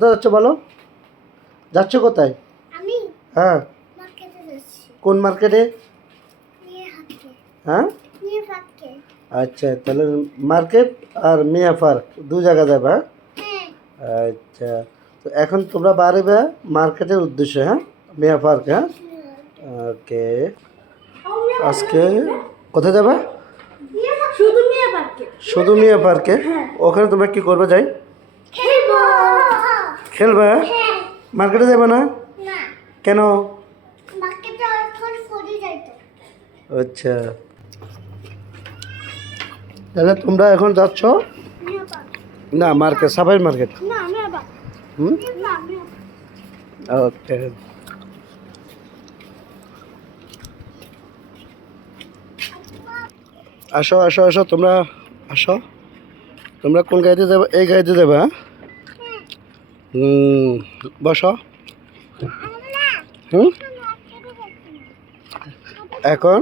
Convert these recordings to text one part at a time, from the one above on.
কোথায় যাচ্ছ বলো? যাচ্ছ কোথায়? আমি হ্যাঁ, মার্কেটে যাচ্ছি। কোন মার্কেটে? নিয়ে হাঁটতে। হ্যাঁ, নিয়ে হাঁটতে। আচ্ছা, তাহলে মার্কেট আর মিয়া পার্ক দু জায়গা যাবে। হ্যাঁ। আচ্ছা, তো এখন তোমরা বাড়িবে মার্কেটের উদ্দেশ্যে, হ্যাঁ, মিয়া পার্ক, হ্যাঁ। ওকে, আজকে কোথায় যাবে? শুধু নিয়ে পার্কে। শুধু মিয়া পার্কে? ওখানে তোমরা কি করবে যাই? খেলবো। খেলবে? হ্যাঁ। মার্কেটে যাবে না? না, কেন? মার্কেটে এখন ফরি যাইতো। আচ্ছা, তাহলে তোমরা এখন যাচ্ছ নিয়ে পার্ক। না মার্কেট, সাফাই মার্কেট? না, নিয়ে পার্ক। হুম, না, নিয়ে ওকে। আসো আসো আসো, তোমরা আসো। তোমরা কোন গাড়িতে যাবে? এই গাড়িতে যাবে, হ্যাঁ? বসো। হুম, এখন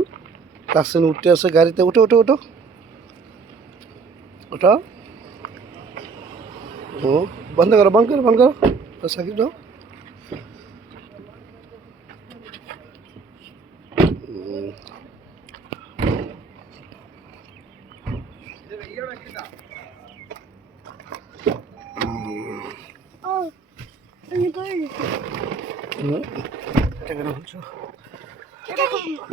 তাকসিন উঠতে আছে গাড়িতে। উঠো উঠো উঠো উঠো। ও, বন্ধ করো বন্ধ করো বন্ধ করো। সাকিব দাও। ও, আমি করে নিচ্ছি। এটা কেন বলছো? এটা করুন না।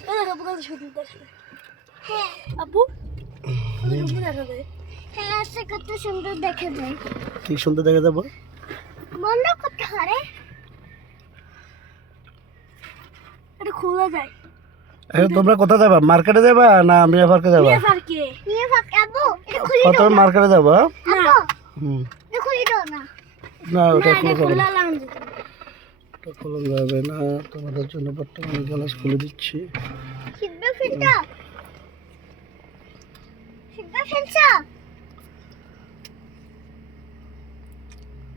এটা দেখো, পুরো শুধু দেখো। হ্যাঁ, আপু। রুমে দেখা যায়। হ্যাঁ, আজকে কত সুন্দর দেখা যায়। কি সুন্দর দেখা যাবো? বন্ধ করতে পারে। এটা খোলা যায়। এখন তোমরা কোথায় যাবা? মার্কেটে যাবা না মিয়া পার্কে যাবা? নিয়ে পার্কে। নিয়ে পার্কে আপু, এটা খুলে দাও। প্রথমে মার্কেটে যাবা? আপু, হুম, এটা খুলে দাও না। না ওটা না, খুলে এটা যাবে খোলা না। লাগবে। ওটা খোলা যাবে না। তোমাদের জন্য বর্তমানে গ্লাস খুলে দিচ্ছি। সিদ্ধ ফিটা। সিদ্ধ ফিটা।